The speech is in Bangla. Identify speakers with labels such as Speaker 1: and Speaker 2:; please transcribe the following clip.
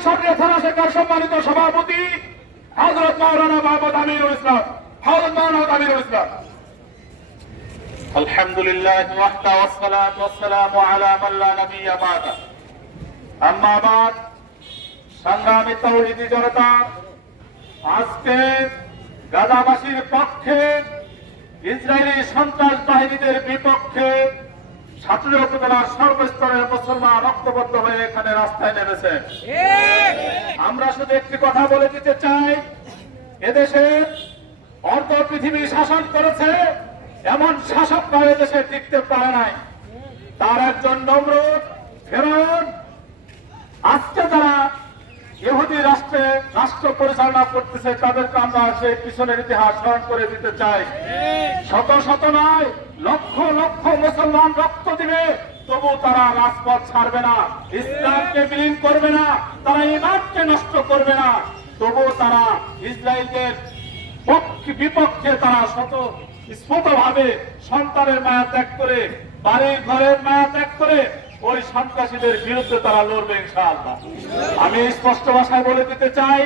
Speaker 1: সরকার থানা শেখার সম্মানিত সভাপতি হজরত মাওলানা মোহাম্মদ আমিরুল ইসলাম হজরত মাওলানা আমিরুল ইসলাম
Speaker 2: الحمد لله وحده والصلاة والسلام على من لا نبي بعده أما بعد সংগ্রামী তৌহিদি জনতা আজকে গাজাবাসীর পক্ষে ইসরায়েলি সন্ত্রাস বাহিনীদের বিপক্ষে ছাত্র উপজেলার সর্বস্তরের রক্তবদ্ধ হয়ে এখানে রাস্তায় নেমেছে। আমরা শুধু একটি কথা বলে দিতে চাই এদেশে অর্ধ পৃথিবী শাসন করেছে এমন শাসক শাসকরা এদেশে টিকতে পারে নাই। তার একজন নমরুদ ফেরাউন। আজকে যারা ইহুদি রাষ্ট্রে রাষ্ট্র পরিচালনা করতেছে তাদেরকে আমরা সেই পিছনের ইতিহাস স্মরণ করে দিতে চাই। শত শত নয় লক্ষ লক্ষ মুসলমান রক্ত দিবে। তবু তারা রাজপথ ছাড়বে না। ইসলামকে বিলীন করবে না, তারা ইমানকে নষ্ট করবে না। তবু তারা ইসরায়েলের পক্ষে বিপক্ষে তারা শত স্ফুট ভাবে সন্তানের মায়া ত্যাগ করে, বাড়ির ঘরের মায়া ত্যাগ করে ওই সন্ত্রাসীদের বিরুদ্ধে তারা লড়বে ইনশাআল্লাহ। আমি স্পষ্ট ভাষায় বলে দিতে চাই